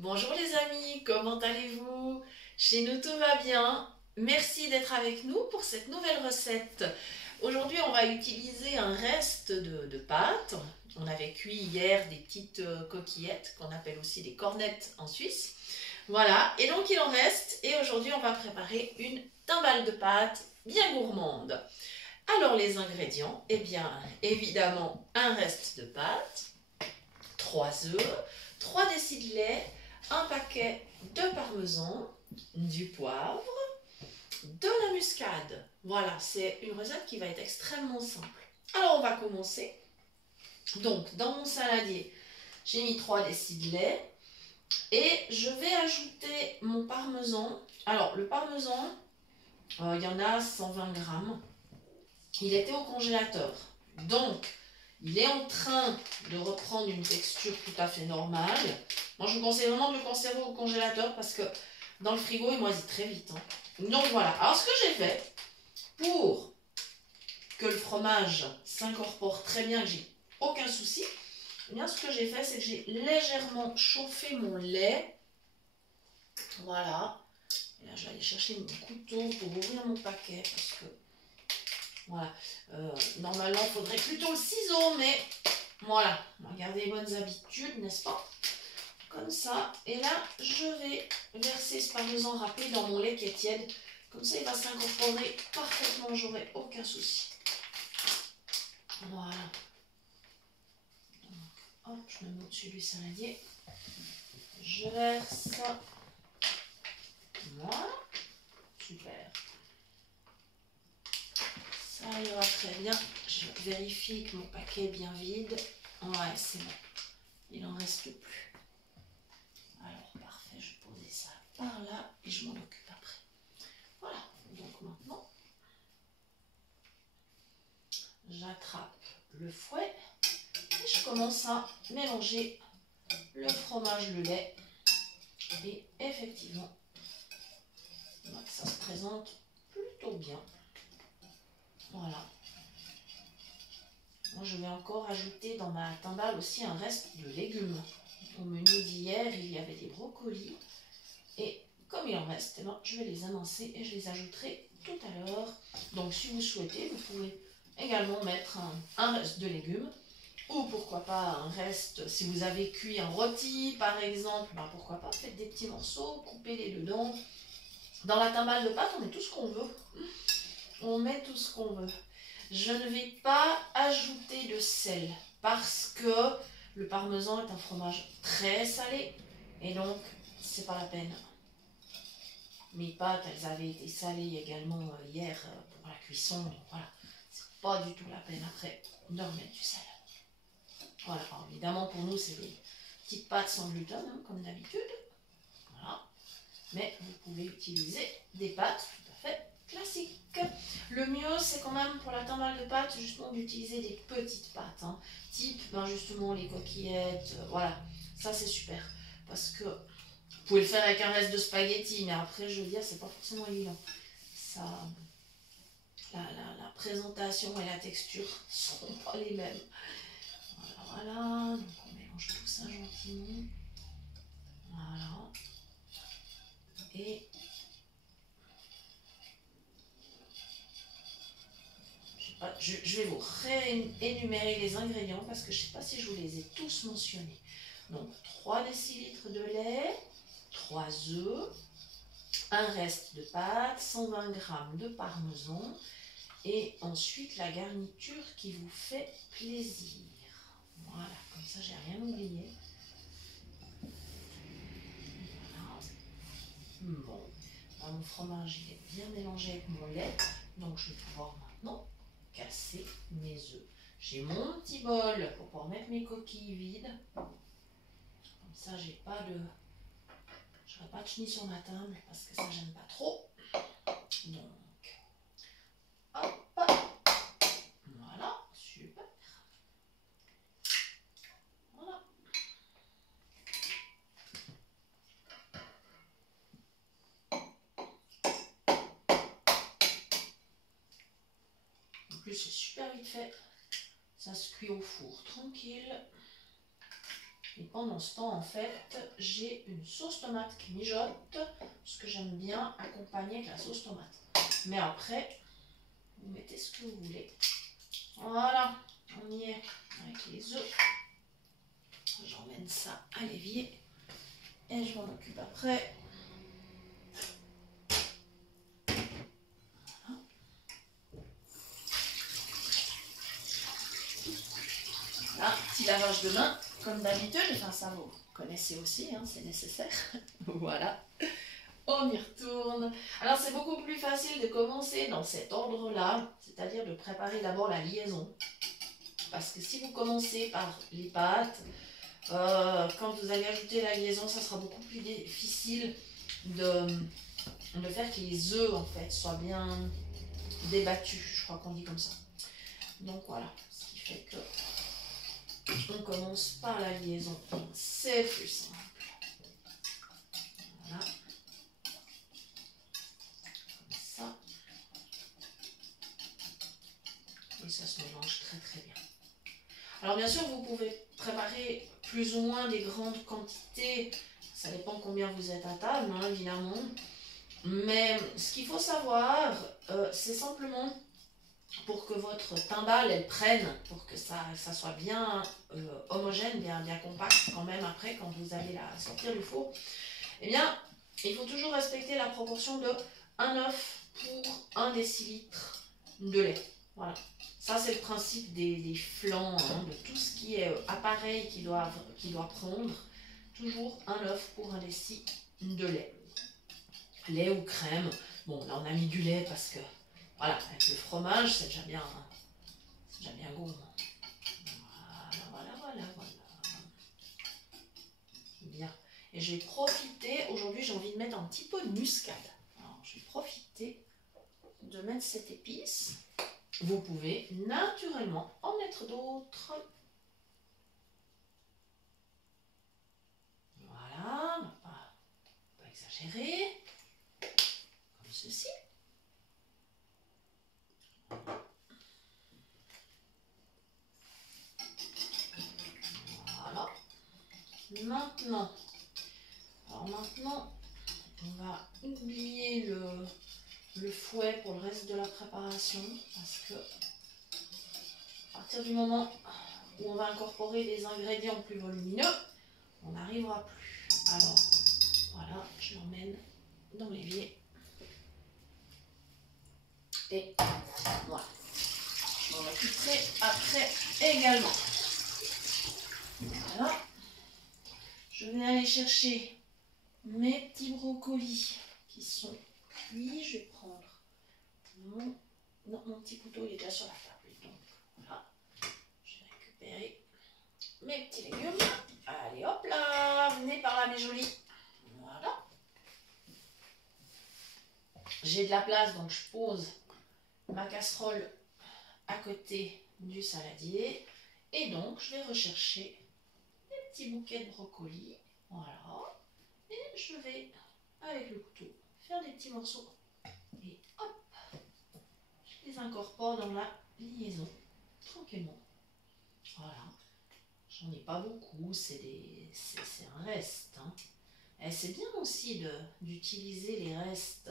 Bonjour les amis, comment allez-vous? Chez nous tout va bien. Merci d'être avec nous pour cette nouvelle recette. Aujourd'hui, on va utiliser un reste de pâtes. On avait cuit hier des petites coquillettes qu'on appelle aussi des cornettes en Suisse. Voilà, et donc il en reste. Et aujourd'hui, on va préparer une timbale de pâtes bien gourmande. Alors les ingrédients, eh bien évidemment un reste de pâtes, 3 œufs, 3 décis de lait, un paquet de parmesan, du poivre, de la muscade. Voilà, c'est une recette qui va être extrêmement simple. Alors on va commencer. Donc dans mon saladier, j'ai mis 3 décis de lait et je vais ajouter mon parmesan. Alors le parmesan, il y en a 120 grammes. Il était au congélateur. Donc il est en train de reprendre une texture tout à fait normale. Moi, je vous conseille vraiment de le conserver au congélateur parce que dans le frigo, il moisit très vite. Donc voilà. Alors, ce que j'ai fait pour que le fromage s'incorpore très bien, que j'ai aucun souci, eh bien, ce que j'ai fait, c'est que j'ai légèrement chauffé mon lait. Voilà. Et là, je vais aller chercher mon couteau pour ouvrir mon paquet parce que voilà. Normalement, il faudrait plutôt le ciseau, mais voilà. On va garder les bonnes habitudes, n'est-ce pas? Comme ça. Et là, je vais verser ce parmesan râpé dans mon lait qui est tiède. Comme ça, il va s'incorporer parfaitement. J'aurai aucun souci. Voilà. Donc, hop, je me mets au-dessus du saladier. Je verse ça. Voilà. Super. Ça ira très bien. Je vérifie que mon paquet est bien vide. Ouais, c'est bon. Il n'en reste plus. Alors, parfait. Je vais poser ça par là et je m'en occupe après. Voilà. Donc maintenant, j'attrape le fouet et je commence à mélanger le fromage, le lait. Et effectivement, ça se présente plutôt bien. Voilà. Moi, je vais encore ajouter dans ma timbale aussi un reste de légumes. Au menu d'hier, il y avait des brocolis. Et comme il en reste, eh ben, je vais les amincer et je les ajouterai tout à l'heure. Donc, si vous souhaitez, vous pouvez également mettre un reste de légumes. Ou pourquoi pas un reste, si vous avez cuit un rôti par exemple, ben pourquoi pas, faites des petits morceaux, coupez-les dedans. Dans la timbale de pâtes, on met tout ce qu'on veut. On met tout ce qu'on veut. Je ne vais pas ajouter de sel parce que le parmesan est un fromage très salé et donc c'est pas la peine. Mes pâtes, elles avaient été salées également hier pour la cuisson, donc voilà, c'est pas du tout la peine après de remettre du sel. Voilà, alors évidemment pour nous c'est des petites pâtes sans gluten, hein, comme d'habitude. Voilà. Mais vous pouvez utiliser des pâtes tout à fait classiques. Le mieux c'est quand même pour la timbale de pâtes justement d'utiliser des petites pâtes. Hein, type ben, justement les coquillettes, voilà, ça c'est super. Parce que vous pouvez le faire avec un reste de spaghettis, mais après je veux dire c'est pas forcément évident. Ça, la présentation et la texture ne seront pas les mêmes. Voilà, donc on mélange tout ça gentiment. Voilà. Et je vais vous réénumérer les ingrédients parce que je ne sais pas si je vous les ai tous mentionnés. Donc 3 décilitres de lait, 3 œufs, un reste de pâte, 120 g de parmesan et ensuite la garniture qui vous fait plaisir. Voilà, comme ça j'ai rien oublié. Bon, mon fromage il est bien mélangé avec mon lait, donc je vais pouvoir maintenant casser mes œufs. J'ai mon petit bol pour pouvoir mettre mes coquilles vides. Comme ça, j'aurai pas de chenilles sur ma table parce que ça j'aime pas trop. Donc, hop, voilà, super. Voilà. En plus, c'est super vite fait. Ça se cuit au four tranquille. Et pendant ce temps, en fait, j'ai une sauce tomate qui mijote, parce que j'aime bien accompagner avec la sauce tomate. Mais après, vous mettez ce que vous voulez. Voilà, on y est avec les œufs. J'emmène ça à l'évier et je m'en occupe après. Voilà, petit lavage de main, comme d'habitude. Enfin, ça vous connaissez aussi, hein, c'est nécessaire. Voilà. On y retourne. Alors, c'est beaucoup plus facile de commencer dans cet ordre-là, c'est-à-dire de préparer d'abord la liaison. Parce que si vous commencez par les pâtes, quand vous allez ajouter la liaison, ça sera beaucoup plus difficile de faire que les œufs en fait soient bien débattus, je crois qu'on dit comme ça. Donc voilà, ce qui fait que on commence par la liaison, c'est plus simple. Voilà. Comme ça. Et ça se mélange très très bien. Alors bien sûr, vous pouvez préparer plus ou moins des grandes quantités, ça dépend combien vous êtes à table, hein, évidemment. Mais ce qu'il faut savoir, c'est simplement pour que votre timbale elle prenne, pour que ça soit bien homogène, bien compact quand même après quand vous allez la sortir du four, eh bien il faut toujours respecter la proportion de 1 œuf pour 1 décilitre de lait. Voilà, ça c'est le principe des flancs, hein, de tout ce qui est appareil qui doit prendre, toujours 1 œuf pour 1 déci de lait. Lait ou crème, bon là on a mis du lait parce que voilà, avec le fromage c'est déjà bien gourmand. Voilà. Bien. Et je vais profiter, aujourd'hui j'ai envie de mettre un petit peu de muscade. Alors je vais profiter de mettre cette épice. Vous pouvez naturellement en mettre d'autres. Voilà, pas exagérer. Comme ceci. Voilà. Maintenant, on va oublier le fouet pour le reste de la préparation parce que à partir du moment où on va incorporer des ingrédients plus volumineux, on n'arrivera plus. Alors, voilà, je l'emmène dans l'évier. Et voilà. Je m'en occuperai après également. Voilà. Je vais aller chercher mes petits brocolis qui sont cuits. Je vais prendre mon petit couteau, il est déjà sur la table. Donc voilà, je vais récupérer mes petits légumes. Allez hop là, venez par là mes jolis. Voilà. J'ai de la place donc je pose ma casserole à côté du saladier. Et donc je vais rechercher des petits bouquets de brocolis. Voilà. Et je vais, avec le couteau, faire des petits morceaux. Et hop, je les incorpore dans la liaison, tranquillement. Voilà. J'en ai pas beaucoup, c'est un reste. Hein. Et c'est bien aussi d'utiliser les restes.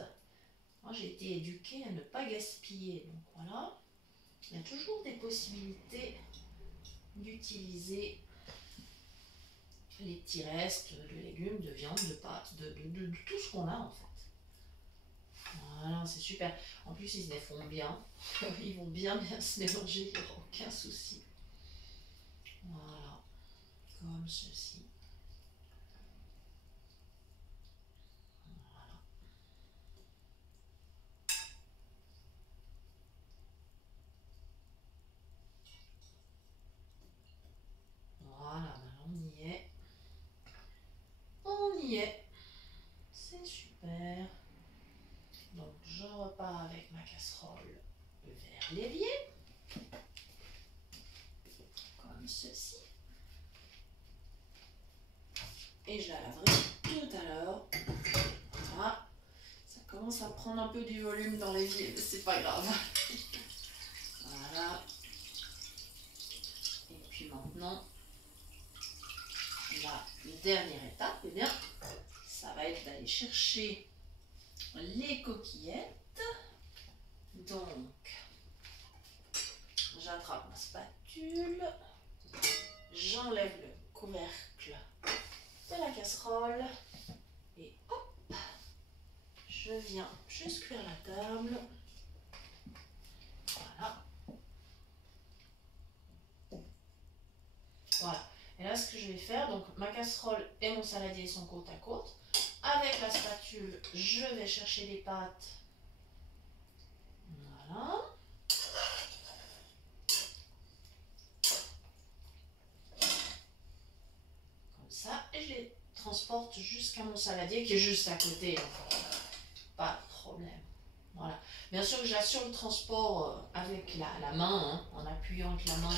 Moi, j'ai été éduquée à ne pas gaspiller. Donc voilà. Il y a toujours des possibilités d'utiliser les petits restes de légumes, de viande, de pâtes, de tout ce qu'on a en fait. Voilà, c'est super. En plus, ils se les font bien. Ils vont bien se mélanger, il n'y aura aucun souci. Voilà, comme ceci. Voilà. Voilà, maintenant on y est. On y est. C'est super. Donc je repars avec ma casserole vers l'évier. Comme ceci. Et je la laverai tout à l'heure. Voilà. Ça commence à prendre un peu du volume dans l'évier, mais c'est pas grave. Voilà. Et puis maintenant, dernière étape, eh bien, ça va être d'aller chercher les coquillettes. Donc, j'attrape ma spatule, j'enlève le couvercle de la casserole et hop, je viens juste cuire la table. Voilà. Voilà. Et là, ce que je vais faire, donc ma casserole et mon saladier sont côte à côte. Avec la spatule, je vais chercher les pâtes. Voilà. Comme ça. Et je les transporte jusqu'à mon saladier qui est juste à côté. Pas de problème. Voilà. Bien sûr que j'assure le transport avec la main, hein, en appuyant avec la main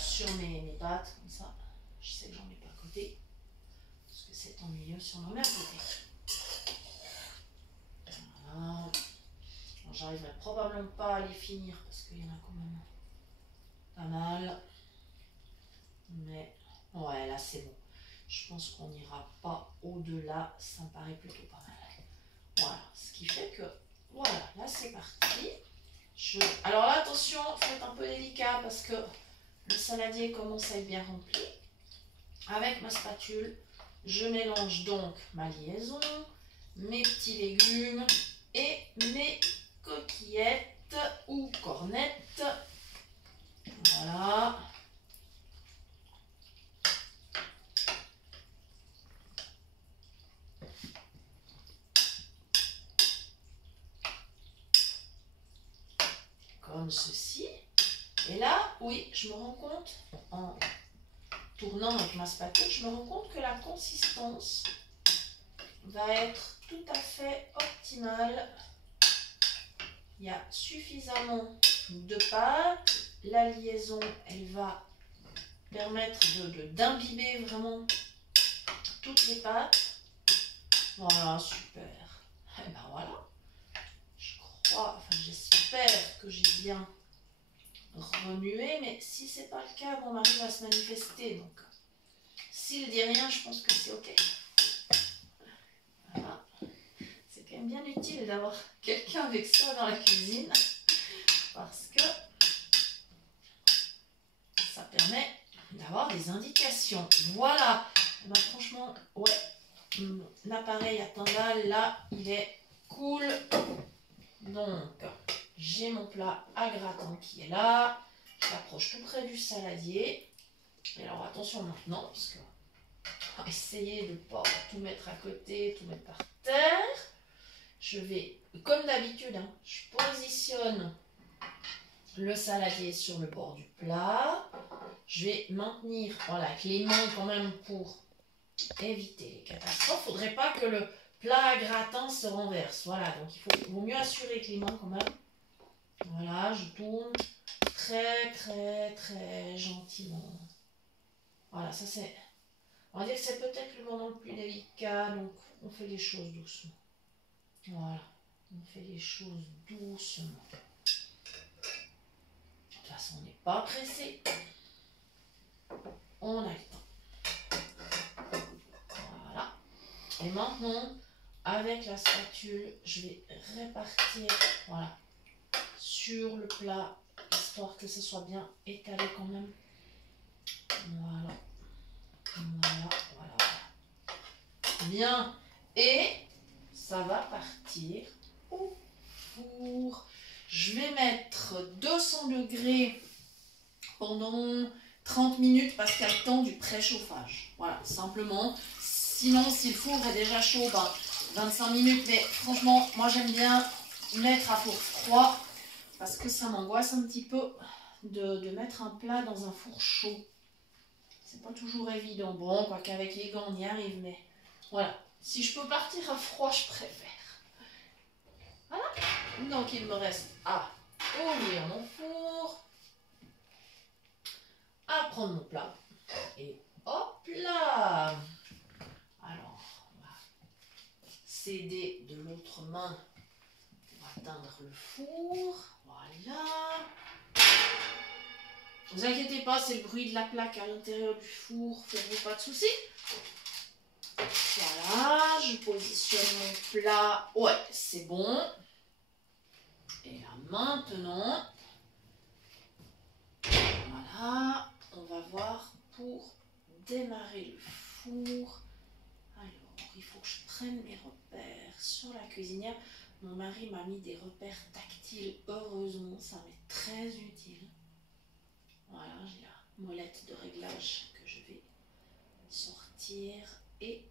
sur mes pâtes. Comme ça, je sais que j'en ai pas à côté. Parce que c'est ennuyeux si on en met à côté. Voilà. J'arriverai probablement pas à les finir parce qu'il y en a quand même pas mal. Mais ouais, là c'est bon. Je pense qu'on n'ira pas au-delà. Ça me paraît plutôt pas mal. Voilà. Ce qui fait que, voilà, là c'est parti. Alors là, attention, faut être un peu délicat parce que le saladier commence à être bien rempli. Avec ma spatule, je mélange donc ma liaison, mes petits légumes et mes coquillettes ou cornettes. Voilà. Comme ceci. Et là, oui, je me rends compte, en tournant avec ma spatule, je me rends compte que la consistance va être tout à fait optimale. Il y a suffisamment de pâte. La liaison, elle va permettre d'imbiber vraiment toutes les pâtes. Voilà, super. Et ben voilà. J'espère que j'ai bien remué, mais si c'est pas le cas, mon mari va se manifester. Donc, s'il dit rien, je pense que c'est ok. Voilà. C'est quand même bien utile d'avoir quelqu'un avec soi dans la cuisine, parce que ça permet d'avoir des indications. Voilà. Et ben, franchement, ouais, l'appareil à timbale, là, il est cool. Donc, j'ai mon plat à gratin qui est là. Je l'approche tout près du saladier. Et alors, attention maintenant, parce que on va essayer de ne pas tout mettre à côté, tout mettre par terre. Je vais, comme d'habitude, hein, je positionne le saladier sur le bord du plat. Je vais maintenir, voilà, avec les mains quand même pour éviter les catastrophes. Il ne faudrait pas que le plat à gratin se renverse. Voilà, donc il vaut mieux assurer avec les mains quand même. Voilà, je tourne très très très gentiment. Voilà, ça c'est... On va dire que c'est peut-être le moment le plus délicat, donc on fait les choses doucement. Voilà, on fait les choses doucement. De toute façon, on n'est pas pressé. On a le temps. Voilà. Et maintenant, avec la spatule, je vais répartir, voilà, sur le plat, histoire que ce soit bien étalé quand même. Voilà. Voilà, voilà. Bien. Et ça va partir au four. Je vais mettre 200 degrés pendant 30 minutes parce qu'il y a le temps du préchauffage. Voilà, simplement. Sinon, si le four est déjà chaud, 25 minutes. Mais franchement, moi j'aime bien mettre à four froid parce que ça m'angoisse un petit peu de mettre un plat dans un four chaud. C'est pas toujours évident. Bon, quoi qu'avec les gants, on y arrive, mais voilà. Si je peux partir à froid, je préfère. Voilà. Donc, il me reste à ouvrir mon four, à prendre mon plat. Et hop là! Alors, on va s'aider de l'autre main pour atteindre le four. Voilà. Ne vous inquiétez pas, c'est le bruit de la plaque à l'intérieur du four. Faites-vous pas de soucis. Voilà, je positionne mon plat. Ouais, c'est bon. Et là maintenant, voilà, on va voir pour démarrer le four. Alors, il faut que je prenne mes repères sur la cuisinière. Mon mari m'a mis des repères tactiles, heureusement, ça m'est très utile. Voilà, j'ai la molette de réglage que je vais sortir et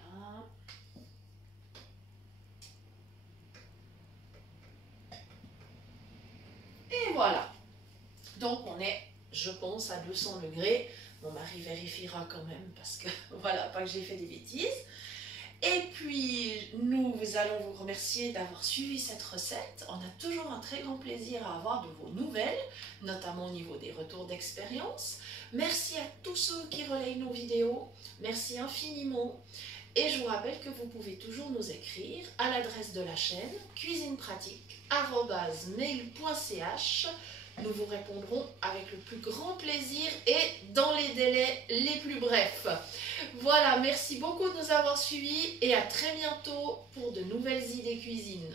voilà. Et voilà. Donc on est, je pense, à 200 degrés. Mon mari vérifiera quand même parce que voilà, pas que j'ai fait des bêtises. Et puis, nous allons vous remercier d'avoir suivi cette recette. On a toujours un très grand plaisir à avoir de vos nouvelles, notamment au niveau des retours d'expérience. Merci à tous ceux qui relayent nos vidéos. Merci infiniment. Et je vous rappelle que vous pouvez toujours nous écrire à l'adresse de la chaîne cuisinepratique@mail.ch. Nous vous répondrons avec le plus grand plaisir et dans les délais les plus brefs. Voilà, merci beaucoup de nous avoir suivis et à très bientôt pour de nouvelles idées cuisine.